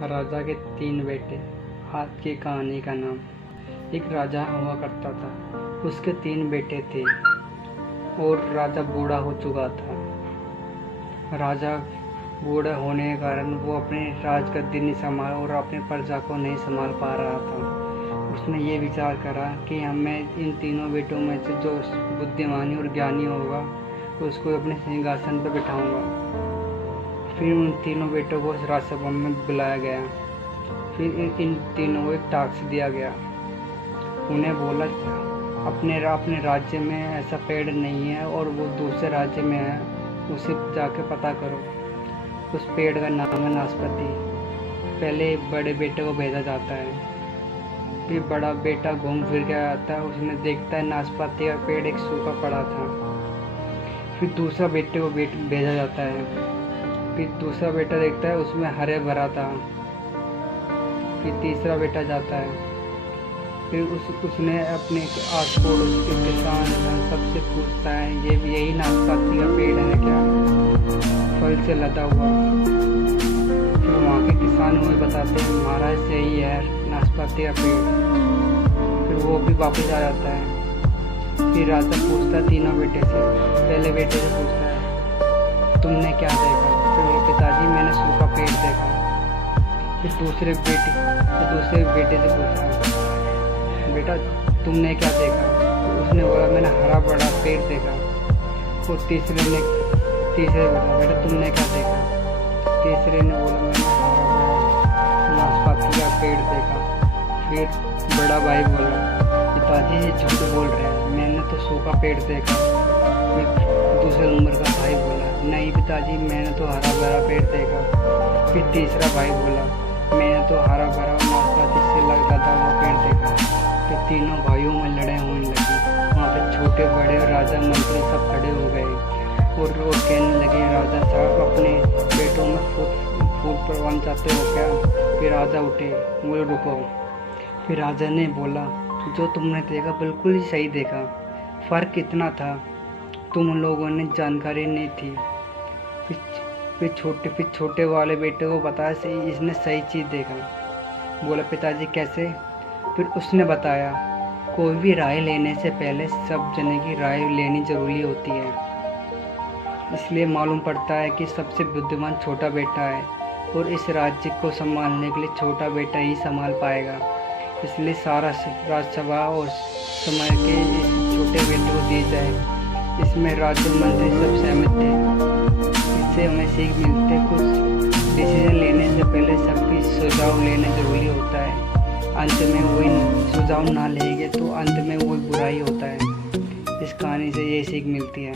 राजा के 3 बेटे। आज की कहानी का नाम। एक राजा हुआ करता था। उसके 3 बेटे थे और राजा बूढ़ा हो चुका था। राजा बूढ़ा होने के कारण वो अपने राजगद्दी नहीं संभाल और अपने प्रजा को नहीं संभाल पा रहा था। उसने ये विचार करा कि हमें इन तीनों बेटों में से जो बुद्धिमानी और ज्ञानी होगा उसको अपने सिंहासन पर बिठाऊंगा। फिर उन तीनों बेटों को राजसभा में बुलाया गया। फिर इन तीनों को एक टास्क दिया गया। उन्हें बोला अपने राज्य में ऐसा पेड़ नहीं है और वो दूसरे राज्य में है, उसे जाके पता करो। उस पेड़ का नाम है नाशपाती। पहले बड़े बेटे को भेजा जाता है। फिर बड़ा बेटा घूम फिर के आता है, उसने देखता है नाशपाती का पेड़ एक सूखा पड़ा था। फिर दूसरा बेटे को भेजा जाता है। फिर दूसरा बेटा देखता है उसमें हरे भरा था। फिर तीसरा बेटा जाता है। फिर उसने अपने आस पड़ोस के किसान सबसे पूछता है यही नाशपाती का पेड़ है क्या, फल से लदा हुआ। फिर वहाँ के किसान मुझे बताते हैं महाराज सही है नाशपाती का पेड़। फिर वो भी वापस आ जाता है। फिर राजा पूछता है तीनों बेटे से। पहले बेटे से पूछता है तुमने क्या देखा? फिर बोले पिताजी मैंने सूखा पेड़ देखा। फिर दूसरे बेटे से पूछा बेटा तुमने क्या देखा? तो उसने बोला मैंने हरा भरा पेड़ देखा। और तीसरे बोला बेटा तुमने क्या देखा? तीसरे ने बोला मैंने हरा भरा नाशपाती का पेड़ देखा। फिर बड़ा भाई बोला पिताजी ये झूठ बोल रहे हैं, मैंने तो सूखा पेड़ देखा। फिर दूसरे नंबर का भाई बोला नहीं पिताजी मैंने तो हरा भरा पेड़ देखा। फिर तीसरा भाई बोला मैंने तो हरा भरा नाशपाती से लदा हुआ पेड़ देखा। फिर तीनों भाइयों में लड़ाई होने लगी। वहाँ पे छोटे बड़े राजा मंत्री सब खड़े हो गए और कहने लगे राजा साहब अपने बेटों में फूल परवान चाहते हो क्या? फिर राजा उठे, बोले रुको। फिर राजा ने बोला जो तुमने देखा बिल्कुल ही सही देखा, फ़र्क इतना था तुम लोगों ने जानकारी नहीं थी। फिर छोटे वाले बेटे को बताया सही इसने सही चीज़ देखा। बोला पिताजी कैसे? फिर उसने बताया कोई भी राय लेने से पहले सब जने की राय लेनी ज़रूरी होती है। इसलिए मालूम पड़ता है कि सबसे बुद्धिमान छोटा बेटा है और इस राज्य को संभालने के लिए छोटा बेटा ही संभाल पाएगा। इसलिए सारा राज्यसभा और समय के इस छोटे बेटे को दी जाए। इसमें राज्य मंत्री सब सहमत थे। इससे हमें सीख मिलती है कुछ डिसीजन लेने से पहले सबकी सुझाव लेना ज़रूरी होता है। अंत में वही सुझाव ना लेंगे तो अंत में वही बुराई होता है। इस कहानी से ये सीख मिलती है।